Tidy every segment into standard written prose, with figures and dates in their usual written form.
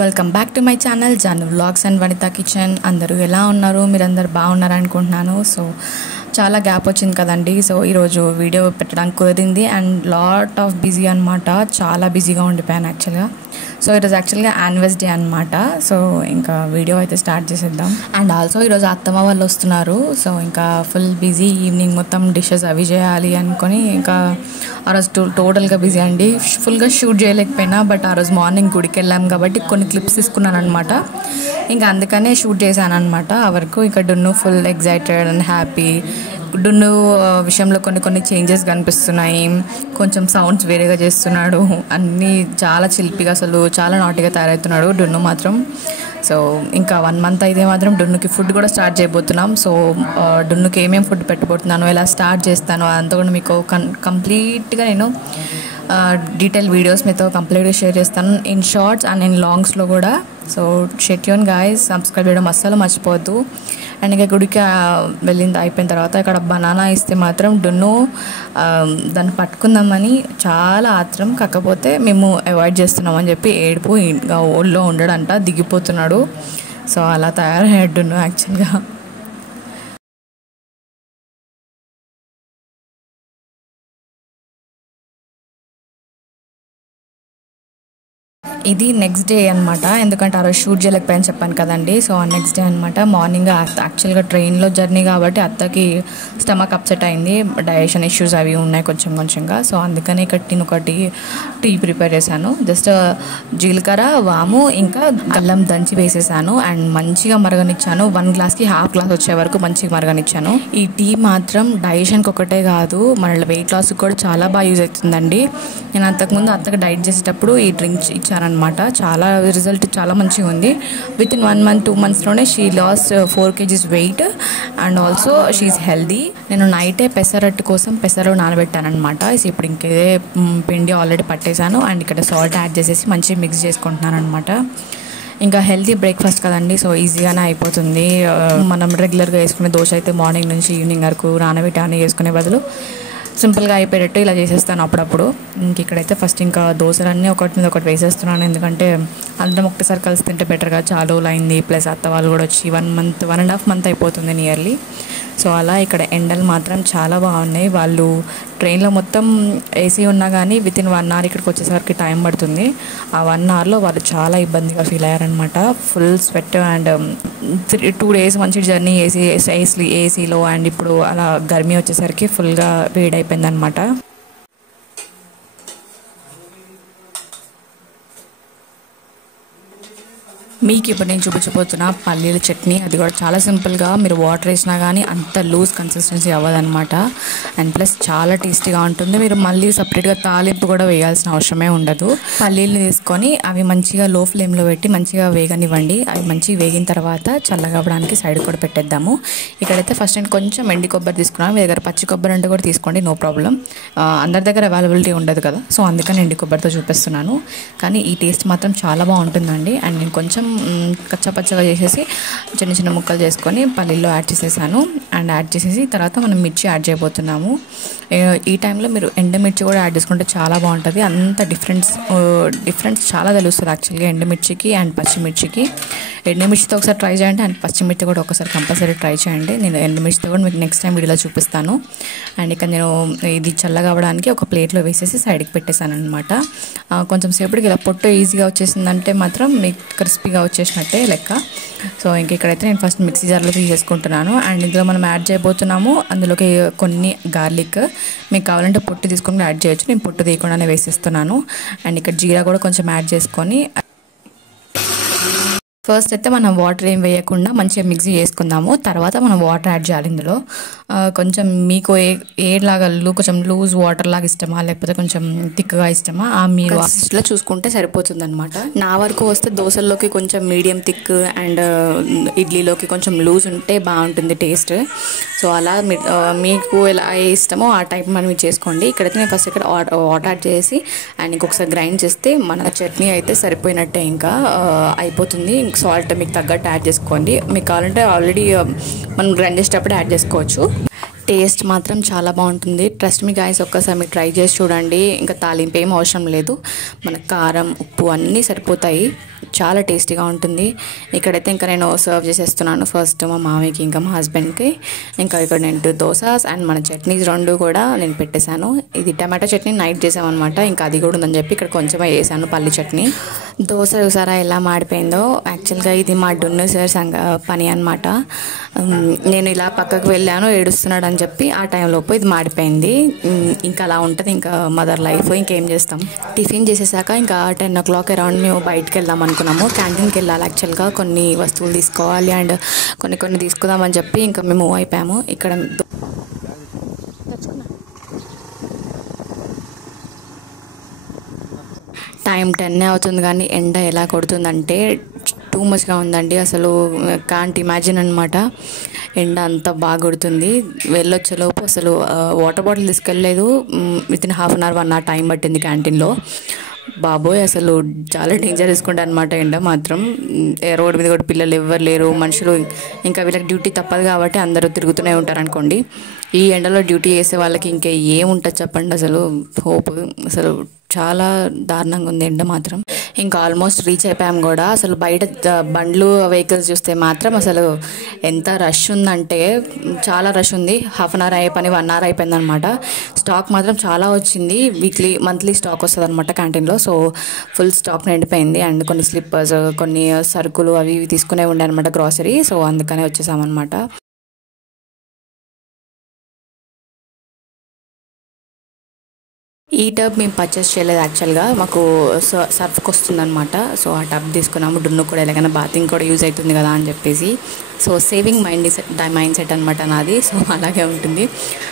Welcome back to my channel Janu vlogs and Vanitha kitchen. అందరూ ఎలా ఉన్నారు? మీరందరూ బాగున్నారు అనుకుంటున్నాను. సో చాలా గ్యాప్ వచ్చింది కదండి. సో ఈరోజు వీడియో పెట్టడానికి కుదిరింది అండ్ లాట్ ఆఫ్ బిజీ అనమాట. చాలా బిజీగా ఉండిపోయాను యాక్చువల్గా. సో ఈరోజు యాక్చువల్గా యానివర్స్ డే అనమాట. సో ఇంకా వీడియో అయితే స్టార్ట్ చేసేద్దాం. అండ్ ఆల్సో ఈరోజు అత్తమ్మ వాళ్ళు వస్తున్నారు. సో ఇంకా ఫుల్ బిజీ, ఈవినింగ్ మొత్తం డిషెస్ అవి చేయాలి అనుకొని ఇంకా ఆ రోజు టోటల్గా బిజీ అండి. ఫుల్గా షూట్ చేయలేకపోయినా, బట్ ఆ రోజు మార్నింగ్ గుడికి వెళ్ళాం కాబట్టి కొన్ని క్లిప్స్ తీసుకున్నాను అనమాట. ఇంకా అందుకనే షూట్ చేశాను అనమాట. ఆ వరకు ఇంకా డున్ను ఫుల్ ఎగ్జైటెడ్ అండ్ హ్యాపీ. డున్ను విషయంలో కొన్ని చేంజెస్ కనిపిస్తున్నాయి. కొంచెం సౌండ్స్ వేరేగా చేస్తున్నాడు. అన్నీ చాలా చిలిపిగా, అసలు చాలా నాటిగా తయారవుతున్నాడు డున్ను మాత్రం. సో ఇంకా 1 month అయితే మాత్రం డున్నుకి ఫుడ్ కూడా స్టార్ట్ చేయబోతున్నాం. సో డున్నుకి ఏమేమి ఫుడ్ పెట్టబోతున్నాను, ఎలా స్టార్ట్ చేస్తాను అదంతా కూడా మీకు కంప్లీట్గా నేను డీటెయిల్ వీడియోస్ మీతో కంప్లీట్గా షేర్ చేస్తాను, ఇన్ షార్ట్స్ అండ్ ఇన్ లాంగ్స్లో కూడా. సో షెట్ యూన్ గాయ్స్, సబ్స్క్రైబ్ చేయడం అస్సలు మర్చిపోవద్దు. అండ్ ఇంకా గుడికి వెళ్ళింది అయిపోయిన తర్వాత ఇక్కడ బనానా ఇస్తే మాత్రం డున్ను దాన్ని పట్టుకుందామని చాలా ఆత్రం, కాకపోతే మేము అవాయిడ్ చేస్తున్నామని చెప్పి ఏడుపు ఇంకా ఓళ్ళో ఉండడంట, దిగిపోతున్నాడు. సో అలా తయారయ్యాడు డున్ను యాక్చువల్గా. ఇది నెక్స్ట్ డే అనమాట. ఎందుకంటే ఆ రోజు షూట్ చేయలేకపోయాను చెప్పాను కదండి. సో ఆ నెక్స్ట్ డే అనమాట. మార్నింగ్ యాక్చువల్గా ట్రైన్లో జర్నీ కాబట్టి అత్తకి స్టమక్ అప్సెట్ అయింది, డైజెషన్ ఇష్యూస్ అవి ఉన్నాయి కొంచెంగా. సో అందుకని ఇక్కడ ఒకటి టీ ప్రిపేర్ చేశాను. జస్ట్ జీలకర్ర, వాము ఇంకా అల్లం దంచి వేసేసాను అండ్ మంచిగా మరగనిచ్చాను. 1 glassకి ½ glass వచ్చే వరకు మంచిగా మరగనిచ్చాను. ఈ టీ మాత్రం డైజెషన్కి ఒకటే కాదు, మన వెయిట్ లాస్కి కూడా చాలా బాగా యూజ్ అవుతుందండి. నేను అంతకుముందు అత్తకి డైట్ చేసేటప్పుడు ఈ డ్రింక్ ఇచ్చానమాట. చాలా రిజల్ట్ చాలా మంచిగా ఉంది. విత్ ఇన్ 1 month 2 monthsలోనే she lost 4 kgs weight and also she is healthy. నేను నైటే పెసరట్టు కోసం పెసరు నానబెట్టాను అనమాట. ఇప్పుడు ఇంకేదే పిండి ఆల్రెడీ పట్టేశాను అండ్ ఇక్కడ సాల్ట్ యాడ్ చేసేసి మంచిగా మిక్స్ చేసుకుంటున్నాను అనమాట. ఇంకా హెల్తీ బ్రేక్ఫాస్ట్ కదండి, సో ఈజీగానే అయిపోతుంది. మనం రెగ్యులర్గా వేసుకునే దోశ అయితే మార్నింగ్ నుంచి ఈవినింగ్ వరకు నానబెట్టి అని వేసుకునే బదులు సింపుల్గా అయిపోయేటట్టు ఇలా చేసేస్తాను అప్పుడప్పుడు. ఇంక ఇక్కడైతే ఫస్ట్ ఇంకా దోశలన్నీ ఒకటి మీద ఒకటి వేసేస్తున్నాను, ఎందుకంటే అందరం ఒకటిసారి కలిసి తింటే బెటర్గా. చాలా రోజులు అయింది, ప్లస్ అత్త వాళ్ళు కూడా వచ్చి 1.5 month అయిపోతుంది నియర్లీ. సో అలా ఇక్కడ ఎండలు మాత్రం చాలా బాగున్నాయి. వాళ్ళు ట్రైన్లో మొత్తం ఏసీ ఉన్నా కానీ విత్ ఇన్ 1 hour ఇక్కడికి వచ్చేసరికి టైం పడుతుంది. ఆ 1 hourలో వాళ్ళు చాలా ఇబ్బందిగా ఫీల్ అయ్యారనమాట. ఫుల్ స్వెట్ అండ్ 2 days మంచి జర్నీ ఏసీలో అండ్ ఇప్పుడు అలా గర్మీ వచ్చేసరికి ఫుల్గా వేడైపోయింది అనమాట. మీకు ఇప్పుడు నేను చూపించబోతున్న పల్లీల చట్నీ, అది కూడా చాలా సింపుల్గా మీరు వాటర్ వేసినా కానీ అంత లూజ్ కన్సిస్టెన్సీ అవ్వదన్నమాట. అండ్ ప్లస్ చాలా టేస్టీగా ఉంటుంది. మీరు మళ్ళీ సపరేట్గా తాలింపు కూడా వేయాల్సిన అవసరమే ఉండదు. పల్లీలు తీసుకొని అవి మంచిగా లో ఫ్లేమ్లో పెట్టి మంచిగా వేగనివ్వండి. అవి మంచిగా వేగిన తర్వాత చల్లగా అవ్వడానికి సైడ్ కూడా పెట్టేద్దాము. ఇక్కడైతే ఫస్ట్ నేను కొంచెం ఎండి కొబ్బరి తీసుకున్నాను. మీ దగ్గర పచ్చి కొబ్బరి అంటే కూడా తీసుకోండి, నో ప్రాబ్లం. అందరి దగ్గర అవైలబిలిటీ ఉండదు కదా, సో అందుకని ఎండి కొబ్బరితో చూపిస్తున్నాను. కానీ ఈ టేస్ట్ మాత్రం చాలా బాగుంటుందండి. అండ్ నేను కొంచెం కచ్చపచ్చగా చేసేసి చిన్న ముక్కలు చేసుకొని పల్లీల్లో యాడ్ చేసేసాను. అండ్ యాడ్ చేసేసి తర్వాత మనం మిర్చి యాడ్ చేయబోతున్నాము. ఈ టైంలో మీరు ఎండుమిర్చి కూడా యాడ్ చేసుకుంటే చాలా బాగుంటుంది. అంత డిఫరెన్స్ చాలా తెలుస్తుంది యాక్చువల్గా ఎండుమిర్చికి అండ్ పచ్చిమిర్చికి. ఎండుమిర్చితో ఒకసారి ట్రై చేయండి అండ్ పచ్చిమిర్చి కూడా ఒకసారి కంపల్సరీ ట్రై చేయండి. నేను ఎండుమిర్చితో కూడా మీకు నెక్స్ట్ టైం వీడియోలో చూపిస్తాను. అండ్ ఇక్కడ నేను ఇది చల్లగా అవ్వడానికి ఒక ప్లేట్లో వేసేసి సైడ్కి పెట్టేశాను అనమాట. కొంచెం సేపటికి ఇలా పొట్టు ఈజీగా వచ్చేసిందంటే మాత్రం మీకు క్రిస్పీగా వచ్చేసినట్టే లెక్క. సో ఇంక ఇక్కడైతే నేను ఫస్ట్ మిక్సీ జార్లో తీసేసుకుంటున్నాను. అండ్ ఇందులో మనం యాడ్ చేయబోతున్నాము అందులోకి కొన్ని గార్లిక్. మీకు కావాలంటే పొట్టు తీసుకొని యాడ్ చేయొచ్చు, నేను పొట్టు తీయకుండానే వేసేస్తున్నాను. అండ్ ఇక్కడ జీరా కూడా కొంచెం యాడ్ చేసుకొని ఫస్ట్ అయితే మనం వాటర్ ఏం వేయకుండా మంచిగా మిక్సీ చేసుకుందాము. తర్వాత మనం వాటర్ యాడ్ చేయాలి ఇందులో. కొంచెం మీకు ఏలాగా కొంచెం లూజ్ వాటర్ లాగా ఇష్టమా లేకపోతే కొంచెం థిక్గా ఇష్టమా మీరు అసిస్ట్లో చూసుకుంటే సరిపోతుంది అనమాట. నా వరకు వస్తే దోశల్లోకి కొంచెం మీడియం థిక్ అండ్ ఇడ్లీలోకి కొంచెం లూజ్ ఉంటే బాగుంటుంది టేస్ట్. సో అలా మీకు ఎలా ఇష్టమో ఆ టైప్ మనం చేసుకోండి. ఇక్కడైతే నేను ఫస్ట్ ఇక్కడ వాటర్ యాడ్ చేసి అండ్ ఇంకొకసారి గ్రైండ్ చేస్తే మన చట్నీ అయితే సరిపోయినట్టే, ఇంకా అయిపోతుంది. సాల్ట్ మీకు తగ్గట్టు యాడ్ చేసుకోండి. మీకు కావాలంటే ఆల్రెడీ మనం గ్రైండ్ చేసేటప్పుడు యాడ్ చేసుకోవచ్చు. టేస్ట్ మాత్రం చాలా బాగుంటుంది. ట్రస్ట్ మీ గాయస్, ఒక్కసారి మీరు ట్రై చేసి చూడండి. ఇంకా తాలింపు ఏం అవసరం లేదు, మన కారం ఉప్పు అన్నీ సరిపోతాయి. చాలా టేస్టీగా ఉంటుంది. ఇక్కడైతే ఇంకా నేను సర్వ్ చేసేస్తున్నాను ఫస్ట్ మా మామయ్యకి ఇంకా మా హస్బెండ్కి. ఇంకా ఇక్కడ నేను 2 దోసాస్ అండ్ మన చట్నీస్ 2 కూడా నేను పెట్టేశాను. ఇది టమాటో చట్నీ నైట్ చేసామన్నమాట, ఇంకా అది కూడా ఉందని చెప్పి ఇక్కడ కొంచెమే వేసాను పల్లి చట్నీ. దోశ చూసారా ఎలా మాడిపోయిందో. యాక్చువల్గా ఇది మా డున్ను సార్ పని అనమాట. నేను ఇలా పక్కకు వెళ్ళాను, ఏడుస్తున్నాడు అని చెప్పి ఆ టైంలోపు ఇది మాడిపోయింది. ఇంకా అలా ఉంటుంది ఇంకా మదర్ లైఫ్. ఇంకేం చేస్తాం. టిఫిన్ చేసేసాక ఇంకా 10 o'clock అరౌండ్ మేము బయటకు వెళ్దాం అనుకున్నాము. క్యాంటీన్కి వెళ్ళాలి యాక్చువల్గా, కొన్ని వస్తువులు తీసుకోవాలి అండ్ కొన్ని తీసుకుందామని చెప్పి ఇంకా మేము మూవ్ అయిపోయాము. ఇక్కడ టైం 10 అవుతుంది కానీ ఎండ ఎలా కొడుతుందంటే టూ మచ్గా ఉందండి. అసలు కాంట్ ఇమాజిన్ అనమాట. ఎండ అంతా బాగా కొడుతుంది. వెళ్ళొచ్చేలోపు అసలు వాటర్ బాటిల్ తీసుకెళ్ళలేదు. Within half an hour 1 hour time పట్టింది క్యాంటీన్లో. బాబోయ్ అసలు చాలా డేంజర్ తీసుకుంటా అనమాట ఎండ మాత్రం. రోడ్డు మీద కూడా పిల్లలు ఎవ్వరు లేరు, మనుషులు ఇంకా వీళ్ళకి డ్యూటీ తప్పదు కాబట్టి అందరూ తిరుగుతూనే ఉంటారు అనుకోండి. ఈ ఎండలో డ్యూటీ చేసే వాళ్ళకి ఇంకా ఏముంటుంది చెప్పండి. అసలు హోప్ అసలు చాలా దారుణంగా ఉంది ఎండ మాత్రం. ఇంకా ఆల్మోస్ట్ రీచ్ అయిపోయాము కూడా. అసలు బయట బండ్లు వెహికల్స్ చూస్తే మాత్రం అసలు ఎంత రష్ ఉందంటే చాలా రష్ ఉంది. హాఫ్ అన్ అవర్ అయ్యే పని 1 hour అయిపోయింది అనమాట. స్టాక్ మాత్రం చాలా వచ్చింది. మంత్లీ స్టాక్ వస్తుంది అనమాట క్యాంటీన్లో. సో ఫుల్ స్టాక్ నిండిపోయింది. అండ్ కొన్ని స్లిప్పర్స్, కొన్ని సరుకులు అవి ఇవి తీసుకునే ఉండే అనమాట, గ్రాసరీ. సో అందుకనే వచ్చేసామన్నమాట. ఈ టబ్ మేము పర్చేస్ చేయలేదు యాక్చువల్గా, మాకు సర్ఫ్కి వస్తుందన్నమాట. సో ఆ టబ్ తీసుకున్నాము. డున్ను కూడా ఎలాగైనా బాతింగ్ కూడా యూజ్ అవుతుంది కదా అని చెప్పేసి. సో సేవింగ్ మైండ్ సెట్ అనమాట నాది. సో అలాగే ఉంటుంది.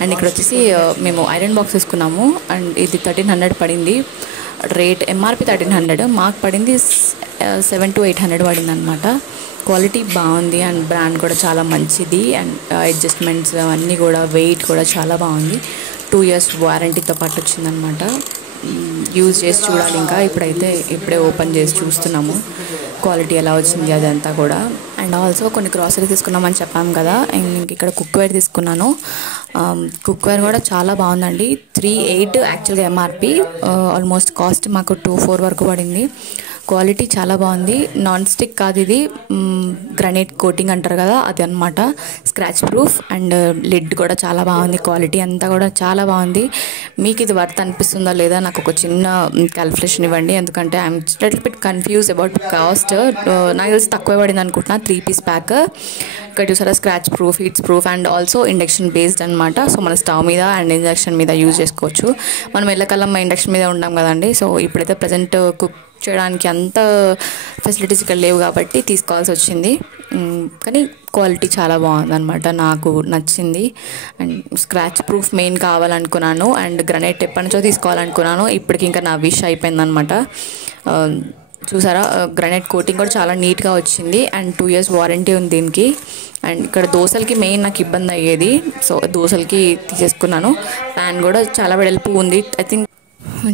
అండ్ ఇక్కడ వచ్చేసి మేము ఐరన్ బాక్స్ తీసుకున్నాము. అండ్ ఇది 1300 పడింది. రేట్ ఎంఆర్పి 1300, మాకు పడింది 700 to 800 పడింది అనమాట. క్వాలిటీ బాగుంది అండ్ బ్రాండ్ కూడా చాలా మంచిది. అండ్ అడ్జస్ట్మెంట్స్ అన్నీ కూడా, వెయిట్ కూడా చాలా బాగుంది. 2 years వారంటీతో పాటు వచ్చిందనమాట. యూజ్ చేసి చూడాలి ఇంకా. ఇప్పుడే ఓపెన్ చేసి చూస్తున్నాము క్వాలిటీ ఎలా వచ్చింది అదంతా కూడా. అండ్ ఆల్సో కొన్ని గ్రాసరీ తీసుకున్నామని చెప్పాము కదా. ఇంక ఇక్కడ కుక్వేర్ తీసుకున్నాను. కుక్వేర్ కూడా చాలా బాగుందండి. 3,800 యాక్చువల్గా ఎంఆర్పి. ఆల్మోస్ట్ కాస్ట్ మాకు 2,400 వరకు పడింది. క్వాలిటీ చాలా బాగుంది. నాన్ స్టిక్ కాదు ఇది, గ్రానైట్ కోటింగ్ అంటారు కదా అది అనమాట. స్క్రాచ్ ప్రూఫ్ అండ్ లిడ్ కూడా చాలా బాగుంది. క్వాలిటీ అంతా కూడా చాలా బాగుంది. మీకు ఇది వర్త్ అనిపిస్తుందా లేదా నాకు ఒక చిన్న క్యాలిక్యులేషన్ ఇవ్వండి. ఎందుకంటే I'm little bit confuse about cost. నాకు తెలిసి తక్కువ పడింది అనుకుంటున్నా. 3 piece ప్యాక్. ఇక్కడ చూసారా, scratch proof, heats proof and also induction based అనమాట. సో మన స్టవ్ మీద అండ్ ఇండక్షన్ మీద యూజ్ చేసుకోవచ్చు. మనం ఎల్లకాలం ఇండక్షన్ మీద ఉంటాం కదండి. సో ఇప్పుడైతే ప్రజెంట్ కుక్ చేయడానికి అంత ఫెసిలిటీస్ ఇక్కడ లేవు కాబట్టి తీసుకోవాల్సి వచ్చింది. కానీ క్వాలిటీ చాలా బాగుందన్నమాట, నాకు నచ్చింది. అండ్ స్క్రాచ్ ప్రూఫ్ మెయిన్ కావాలనుకున్నాను. అండ్ గ్రానైట్ ఎప్పటి నుంచో తీసుకోవాలనుకున్నాను. ఇప్పటికి ఇంకా నా విష్ అయిపోయిందనమాట. చూసారా, గ్రానైట్ కోటింగ్ కూడా చాలా నీట్గా వచ్చింది. అండ్ 2 years వారంటీ ఉంది దీనికి. అండ్ ఇక్కడ దోశలకి మెయిన్ నాకు ఇబ్బంది అయ్యేది. సో దోశలకి తీసేసుకున్నాను. ప్యాన్ కూడా చాలా వెడల్పు ఉంది. ఐ థింక్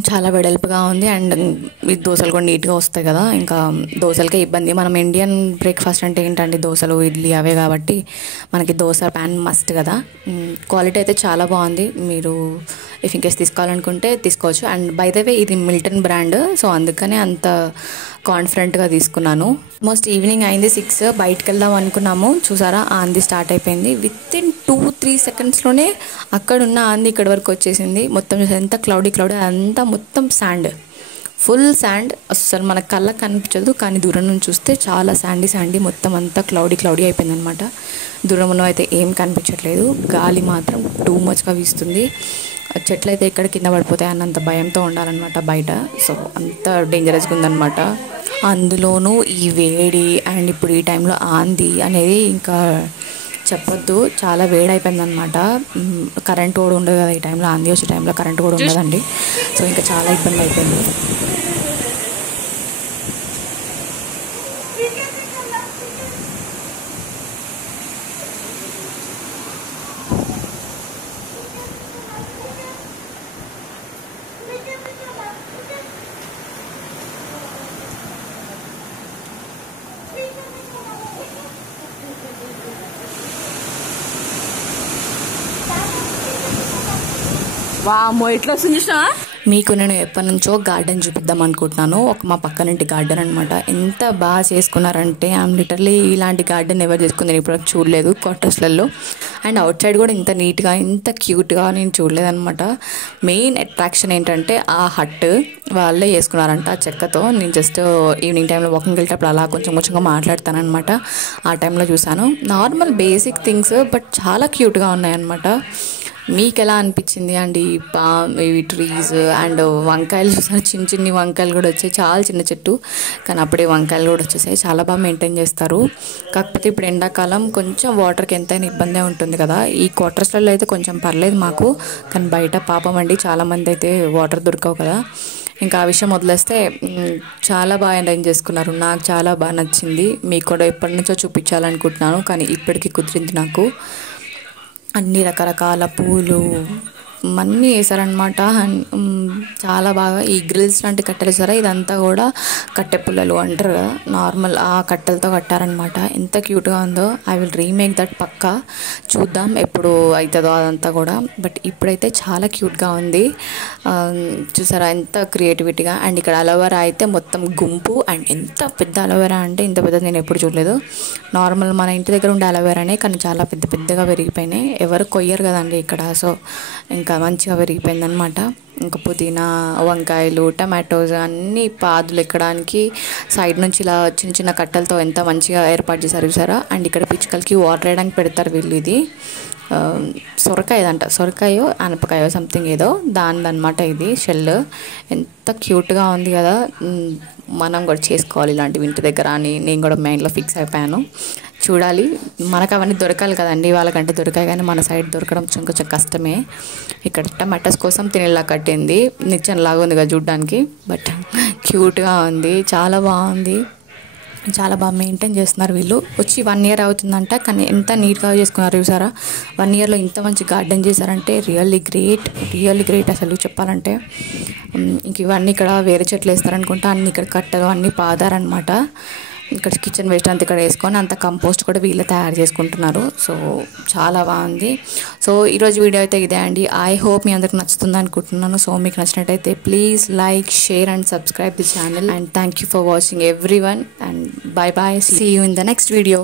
చాలా వెడల్పుగా ఉంది. అండ్ ఈ దోశలు కూడా నీట్గా వస్తాయి కదా. ఇంకా దోశలకే ఇబ్బంది. మనం ఇండియన్ బ్రేక్ఫాస్ట్ అంటే ఏంటండి, దోశలు ఇడ్లీ అవే కాబట్టి మనకి దోశ ప్యాన్ మస్ట్ కదా. క్వాలిటీ అయితే చాలా బాగుంది. మీరు ఇఫ్ ఇన్కేస్ తీసుకోవాలనుకుంటే తీసుకోవచ్చు. అండ్ బై ద వే ఇది మిల్టన్ బ్రాండ్. సో అందుకనే అంత కాన్ఫిడెంట్గా తీసుకున్నాను. ఆల్మోస్ట్ ఈవినింగ్ అయింది 6. బయటకు వెళ్దాం అనుకున్నాము. చూసారా, ఆంది స్టార్ట్ అయిపోయింది. వితిన్ 2-3 secondsలోనే అక్కడున్న ఆంది ఇక్కడ వరకు వచ్చేసింది. మొత్తం చూసి ఎంత క్లౌడీ అంతా మొత్తం శాండ్, ఫుల్ శాండ్. అసలు మన కళ్ళకు కనిపించదు కానీ దూరం నుంచి చూస్తే చాలా శాండీ మొత్తం అంతా క్లౌడీ అయిపోయింది అనమాట. దూరంలో అయితే ఏం కనిపించట్లేదు. గాలి మాత్రం టూ మచ్గా వీస్తుంది. చెట్లు అయితే ఎక్కడ కింద పడిపోతాయి అన్నంత భయంతో ఉండాలన్నమాట బయట. సో అంత డేంజరస్గా ఉందన్నమాట. అందులోనూ ఈ వేడి అండ్ ఇప్పుడు ఈ టైంలో ఆంది అనేది ఇంకా చెప్పొద్దు, చాలా వేడైపోయింది అనమాట. కరెంట్ కూడా ఉండదు కదా ఈ టైంలో, ఆంది వచ్చే టైంలో కరెంట్ కూడా ఉండదండి. సో ఇంకా చాలా ఇబ్బంది అయిపోయింది. వామ్మో ఎట్లా వస్తుంది చూసినావా? మీకు నేను ఎప్పటి నుంచో గార్డెన్ చూపిద్దాం అనుకుంటున్నాను. ఒక మా పక్కనింటి గార్డెన్ అనమాట. ఎంత బాగా చేసుకున్నారంటే ఐఎమ్ లిటర్లీ ఇలాంటి గార్డెన్ ఎవరు చేసుకుంది నేను ఇప్పుడు చూడలేదు క్వార్టర్స్లలో. అండ్ అవుట్ సైడ్ కూడా ఇంత నీట్గా ఇంత క్యూట్గా నేను చూడలేదనమాట. మెయిన్ అట్రాక్షన్ ఏంటంటే ఆ హట్ వాళ్ళే చేసుకున్నారంట ఆ చెక్కతో. నేను జస్ట్ ఈవినింగ్ టైంలో వాకింగ్ వెళ్ళేటప్పుడు అలా కొంచెం కొంచెంగా మాట్లాడతానమాట. ఆ టైంలో చూసాను. నార్మల్ బేసిక్ థింగ్స్ బట్ చాలా క్యూట్గా ఉన్నాయన్నమాట. మీకు ఎలా అనిపించింది అండి? ఇవి ట్రీస్ అండ్ వంకాయలు చూసారు, చిన్న చిన్ని వంకాయలు కూడా వచ్చాయి. చాలా చిన్న చెట్టు కానీ అప్పుడే వంకాయలు కూడా వచ్చేసాయి. చాలా బాగా మెయింటైన్ చేస్తారు. కాకపోతే ఇప్పుడు ఎండాకాలం కొంచెం వాటర్కి ఎంతైనా ఇబ్బందే ఉంటుంది కదా. ఈ క్వార్టర్స్లలో అయితే కొంచెం పర్లేదు మాకు, కానీ బయట పాపం అండి చాలామంది అయితే వాటర్ దొరకవు కదా. ఇంకా ఆ విషయం వదిలేస్తే చాలా బాగా ఎంజాయ్ చేసుకున్నారు. నాకు చాలా బాగా నచ్చింది. మీకు కూడా ఎప్పటి నుంచో చూపించాలనుకుంటున్నాను కానీ ఇప్పటికీ కుదిరింది నాకు. అన్ని రకరకాల పూలు అన్నీ వేసారనమాట. చాలా బాగా ఈ గ్రిల్స్ లాంటి కట్టెలు వేసారా, ఇదంతా కూడా కట్టె పుల్లలు అంటారు కదా, నార్మల్ ఆ కట్టెలతో కట్టారనమాట. ఎంత క్యూట్గా ఉందో. ఐ విల్ రీమేక్ దట్ పక్కా. చూద్దాం ఎప్పుడు అవుతుందో అదంతా కూడా. బట్ ఇప్పుడైతే చాలా క్యూట్గా ఉంది. చూసారా ఎంత క్రియేటివిటీగా. అండ్ ఇక్కడ అలోవెరా అయితే మొత్తం గుంపు. అండ్ ఎంత పెద్ద అలోవెరా అంటే ఇంత పెద్దది నేను ఎప్పుడు చూడలేదు. నార్మల్ మన ఇంటి దగ్గర ఉండే అలోవెరానే కానీ చాలా పెద్ద పెద్దగా పెరిగిపోయినాయి. ఎవరు కొయ్యరు కదండి ఇక్కడ, సో ఇంకా మంచిగా పెరిగిపోయిందనమాట. ఇంకా పుదీనా, వంకాయలు, టమాటోస్ అన్నీ పాదులు ఎక్కడానికి సైడ్ నుంచి ఇలా చిన్న చిన్న కట్టెలతో ఎంత మంచిగా ఏర్పాటు చేశారు చూసారా. అండ్ ఇక్కడ పిచ్చుకలకి వాటర్ వేయడానికి పెడతారు వీళ్ళు. ఇది సొరకాయో అనపకాయో సంథింగ్ ఏదో దానిదనమాట ఇది షెల్. ఎంత క్యూట్గా ఉంది కదా. మనం కూడా చేసుకోవాలి ఇలాంటివి ఇంటి దగ్గర అని నేను కూడా మైండ్లో ఫిక్స్ అయిపోయాను. చూడాలి, మనకు అవన్నీ దొరకాలి కదండి. వాళ్ళకంటే దొరకాయి కానీ మన సైడ్ దొరకడం కొంచెం కష్టమే. ఇక్కడ టమాటాస్ కోసం తినేలా కట్టింది, నిచ్చెనలాగా ఉంది కదా చూడ్డానికి. బట్ క్యూట్గా ఉంది, చాలా బాగుంది. చాలా బాగా మెయింటైన్ చేస్తున్నారు వీళ్ళు. వచ్చి 1 year అవుతుందంట కానీ ఎంత నీట్గా చేసుకున్నారు చూసారా. 1 yearలో ఇంత మంచి గార్డెన్ చేశారంటే రియల్లీ గ్రేట్ అసలు చెప్పాలంటే. ఇంక ఇవన్నీ ఇక్కడ వేరే చెట్లు వేస్తారనుకుంటా. అన్ని ఇక్కడ కట్టలు అన్నీ పాదారనమాట. ఇక్కడ కిచెన్ వేస్ట్ అంతా ఇక్కడ వేసుకొని అంత కంపోస్ట్ కూడా వీళ్ళే తయారు చేసుకుంటున్నారు. సో చాలా బాగుంది. సో ఈరోజు వీడియో అయితే ఇదే అండి. ఐ హోప్ మీ అందరికి నచ్చుతుంది అనుకుంటున్నాను. సో మీకు నచ్చినట్టయితే please like, share and subscribe the channel. And thank you for watching everyone. And bye bye, see you in the next video.